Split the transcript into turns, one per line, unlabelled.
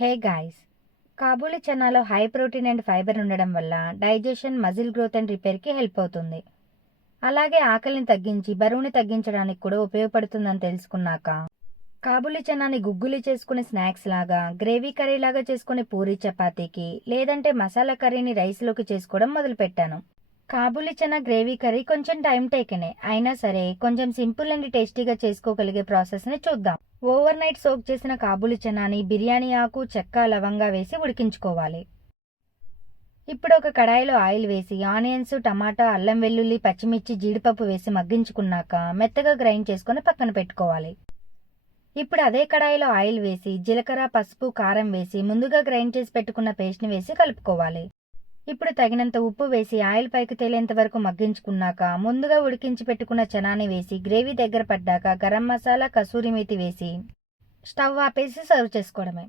హే guys kabuli చనాలో high protein and fibre ఉండడం వల్ల డైజెషన్ మజిల్ గ్రోత్ అండ్ రిపేర్కి హెల్ప్ అవుతుంది. అలాగే ఆకలిని తగ్గించి బరువుని తగ్గించడానికి కూడా ఉపయోగపడుతుందని తెలుసుకున్నాక కాబూలి చనాని గుగ్గులి చేసుకునే స్నాక్స్ లాగా గ్రేవీ కర్రీ లాగా చేసుకునే పూరి చపాతీకి లేదంటే మసాలా కర్రీని రైస్లోకి చేసుకోవడం మొదలుపెట్టాను. కాబూలి చనా గ్రేవీ కర్రీ కొంచెం టైం టేకనే. అయినా సరే కొంచెం సింపుల్ అండ్ టేస్టీగా చేసుకోగలిగే ప్రాసెస్ని చూద్దాం. ఓవర్ నైట్ సోక్ చేసిన కాబూలి చనాని బిర్యానీ ఆకు చెక్క లవంగా వేసి ఉడికించుకోవాలి. ఇప్పుడు ఒక కడాయిలో ఆయిల్ వేసి ఆనియన్స్ టమాటా అల్లం వెల్లుల్లి పచ్చిమిర్చి జీడిపప్పు వేసి మగ్గించుకున్నాక మెత్తగా గ్రైండ్ చేసుకొని పక్కన పెట్టుకోవాలి. ఇప్పుడు అదే కడాయిలో ఆయిల్ వేసి జీలకర్ర పసుపు కారం వేసి ముందుగా గ్రైండ్ చేసి పెట్టుకున్న పేస్ట్ని వేసి కలుపుకోవాలి. ఇప్పుడు తగినంత ఉప్పు వేసి ఆయిల్ పైకి తేలేంత వరకు మగ్గించుకున్నాక ముందుగా ఉడికించి పెట్టుకున్న చనాని వేసి గ్రేవీ దగ్గర పడ్డాక గరం మసాలా కసూరి మేతి వేసి స్టవ్ ఆపేసి సర్వ్ చేసుకోవడమే.